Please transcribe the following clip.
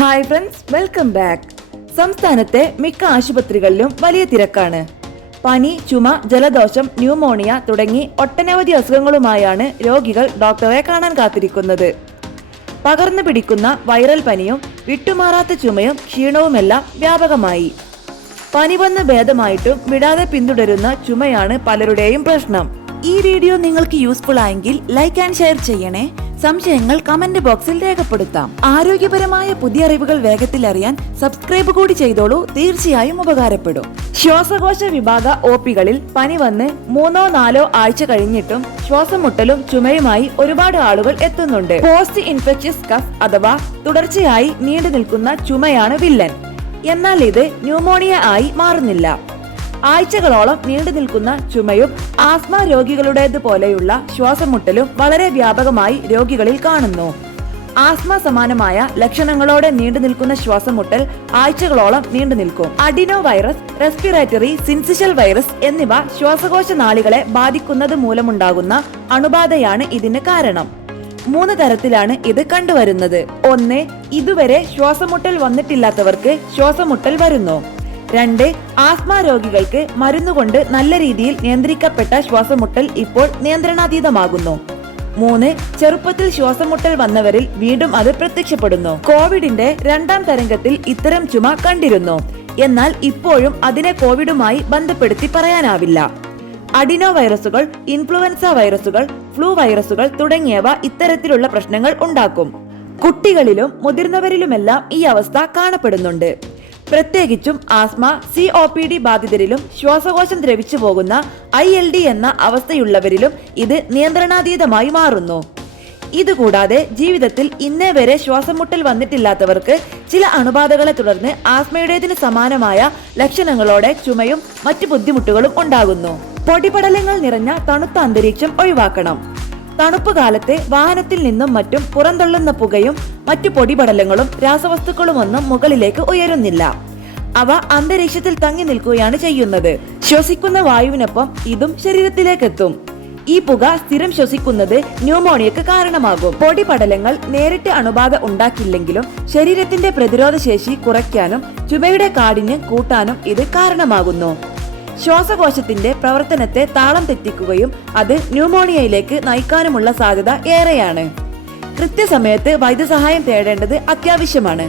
Hi friends, welcome back. സംസ്ഥാനത്തെ മിക്ക ആശുപത്രികളിലും വലിയ തിരക്കാണ്. പനി, ചുമ, ജലദോഷം, ന്യൂമോണിയ തുടങ്ങി ഒട്ടനവധി അസുഖങ്ങളുമായാണ് രോഗികൾ ഡോക്ടറെ കാണാൻ കാത്തിരിക്കുന്നത്. പകർന്നു പിടിക്കുന്ന വൈറൽ പനിയും വിട്ടുമാറാത്ത ചുമയും ക്ഷീണവുമെല്ലാം വ്യാപകമായി. പനി വന്ന് ഭേദമായിട്ടും വിടാതെ പിന്തുടരുന്ന ചുമയാണ് പലരുടെയും പ്രശ്നം. ഈ വീഡിയോ നിങ്ങൾക്ക് യൂസ്ഫുൾ ആയെങ്കിൽ ലൈക്ക് ആൻഡ് ഷെയർ ചെയ്യണേ. സംശയങ്ങൾ കമന്റ് ബോക്സിൽ രേഖപ്പെടുത്താം. ആരോഗ്യപരമായ പുതിയ അറിവുകൾ വേഗത്തിൽ അറിയാൻ സബ്സ്ക്രൈബ് കൂടി ചെയ്തോളൂ, തീർച്ചയായും ഉപകാരപ്പെടും. ശ്വാസകോശ വിഭാഗ OPകളിൽ പനി വന്ന് 3-4 ആഴ്ച കഴിഞ്ഞിട്ടും ശ്വാസം മുട്ടലും ചുമയുമായി ഒരുപാട് ആളുകൾ എത്തുന്നുണ്ട്. പോസ്റ്റ് ഇൻഫെക്ഷ്യസ് കഫ് അഥവാ തുടർച്ചയായി നീണ്ടു നിൽക്കുന്ന ചുമയാണ് വില്ലൻ. എന്നാൽ ഇത് ന്യൂമോണിയ ആയി മാറുന്നില്ല. ആഴ്ചകളോളം നീണ്ടു നിൽക്കുന്ന ചുമയും ആസ്മ രോഗികളുടേതുപോലെയുള്ള ശ്വാസമുട്ടലും വളരെ വ്യാപകമായി രോഗികളിൽ കാണുന്നു. ആസ്മ സമാനമായ ലക്ഷണങ്ങളോടെ നീണ്ടു നിൽക്കുന്ന ശ്വാസമുട്ടൽ ആഴ്ചകളോളം നീണ്ടു നിൽക്കും. Adeno virus, respiratory syncytial virus എന്നിവ ശ്വാസകോശ നാളികളെ ബാധിക്കുന്നത് മൂലമുണ്ടാകുന്ന അണുബാധയാണ് ഇതിന് കാരണം. 3 തരത്തിലാണ് ഇത് കണ്ടുവരുന്നത്. 1. ഇതുവരെ ശ്വാസമുട്ടൽ വന്നിട്ടില്ലാത്തവർക്ക് ശ്വാസമുട്ടൽ വരുന്നു. 2. ആസ്മ രോഗികൾക്ക് മരുന്നുകൊണ്ട് നല്ല രീതിയിൽ നിയന്ത്രിക്കപ്പെട്ട ശ്വാസമുട്ടൽ ഇപ്പോൾ നിയന്ത്രണാതീതമാകുന്നു. 3. ചെറുപ്പത്തിൽ ശ്വാസമുട്ടൽ വന്നവരിൽ വീണ്ടും അത് പ്രത്യക്ഷപ്പെടുന്നു. കോവിഡിന്റെ 2ാം തരംഗത്തിൽ ഇത്തരം ചുമ കണ്ടിരുന്നു. എന്നാൽ ഇപ്പോഴും അതിനെ കോവിഡുമായി ബന്ധപ്പെടുത്തി പറയാനാവില്ല. അഡിനോ വൈറസുകൾ, ഇൻഫ്ലുവൻസ വൈറസുകൾ, ഫ്ലൂ വൈറസുകൾ തുടങ്ങിയവ ഇത്തരത്തിലുള്ള പ്രശ്നങ്ങൾ ഉണ്ടാക്കും. കുട്ടികളിലും മുതിർന്നവരിലുമെല്ലാം ഈ അവസ്ഥ കാണപ്പെടുന്നുണ്ട്. പ്രത്യേകിച്ചും ആസ്മ, COPD ബാധിതരിലും ശ്വാസകോശം ദ്രവിച്ചു പോകുന്ന ILD എന്ന അവസ്ഥയുള്ളവരിലും ഇത് നിയന്ത്രണാതീതമായി മാറുന്നു. ഇതുകൂടാതെ ജീവിതത്തിൽ ഇന്നേ വരെ ശ്വാസമുട്ടൽ വന്നിട്ടില്ലാത്തവർക്ക് ചില അണുബാധകളെ തുടർന്ന് ആസ്മയുടേതിന് സമാനമായ ലക്ഷണങ്ങളോടെ ചുമയും മറ്റു ബുദ്ധിമുട്ടുകളും ഉണ്ടാകുന്നു. പൊടിപടലങ്ങൾ നിറഞ്ഞ തണുത്ത അന്തരീക്ഷം ഒഴിവാക്കണം. തണുപ്പ് കാലത്ത് വാഹനത്തിൽ നിന്നും മറ്റും പുറന്തള്ളുന്ന പുകയും മറ്റു പൊടിപടലങ്ങളും രാസവസ്തുക്കളുമൊന്നും മുകളിലേക്ക് ഉയരുന്നില്ല. അവ അന്തരീക്ഷത്തിൽ തങ്ങി നിൽക്കുകയാണ് ചെയ്യുന്നത്. ശ്വസിക്കുന്ന വായുവിനൊപ്പം ഇതും ശരീരത്തിലേക്ക് എത്തും. ഈ പുക സ്ഥിരം ശ്വസിക്കുന്നത് ന്യൂമോണിയക്ക് കാരണമാകും. പൊടിപടലങ്ങൾ നേരിട്ട് അണുബാധ ഉണ്ടാക്കില്ലെങ്കിലും ശരീരത്തിന്റെ പ്രതിരോധ ശേഷി കുറയ്ക്കാനും ചുമയുടെ കാഠിന്യം കൂട്ടാനും ഇത് കാരണമാകുന്നു. ശ്വാസകോശത്തിന്റെ പ്രവർത്തനത്തെ താളം തെറ്റിക്കുകയും അത് ന്യൂമോണിയയിലേക്ക് നയിക്കാനുമുള്ള സാധ്യത ഏറെയാണ്. കൃത്യസമയത്ത് വൈദ്യസഹായം തേടേണ്ടത് അത്യാവശ്യമാണ്.